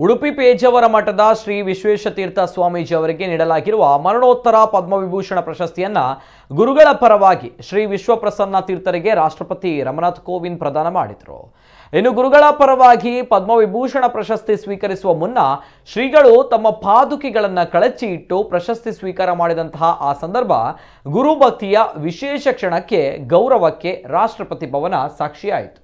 ಉಡುಪಿ ಪೇಜಾವರ ಮಠದ ಶ್ರೀ ವಿಶ್ವೇಶತೀರ್ಥ ಸ್ವಾಮೀಜಿ ಅವರಿಗೆ ನೀಡಲಾಗಿರುವ ಮರಣೋತ್ತರ ಪದ್ಮವಿಭೂಷಣ ಪ್ರಶಸ್ತಿಯನ್ನ ಗುರುಗಳ ಪರವಾಗಿ ಶ್ರೀ ವಿಶ್ವಪ್ರಸನ್ನ ತೀರ್ಥರಿಗೆ ರಾಷ್ಟ್ರಪತಿ ರಾಮನಾಥ್ ಕೋವಿಂದ್ ಪ್ರದಾನ ಮಾಡಿದರು. ಇನ್ನು ಗುರುಗಳ ಪರವಾಗಿ ಪದ್ಮವಿಭೂಷಣ ಪ್ರಶಸ್ತಿ ಸ್ವೀಕರಿಸುವ ಮುನ್ನ ಶ್ರೀಗಳು ತಮ್ಮ ಪಾದುಕೆಗಳನ್ನು ಕಳಚಿ ಇಟ್ಟು ಪ್ರಶಸ್ತಿ ಸ್ವೀಕಾರ ಮಾಡಿದಂತಹ ಆ ಸಂದರ್ಭ ಗುರುಭಕ್ತಿಯ ವಿಶೇಷ ಕ್ಷಣಕ್ಕೆ ಗೌರವಕ್ಕೆ ರಾಷ್ಟ್ರಪತಿ ಭವನ ಸಾಕ್ಷಿಯಾಯಿತು.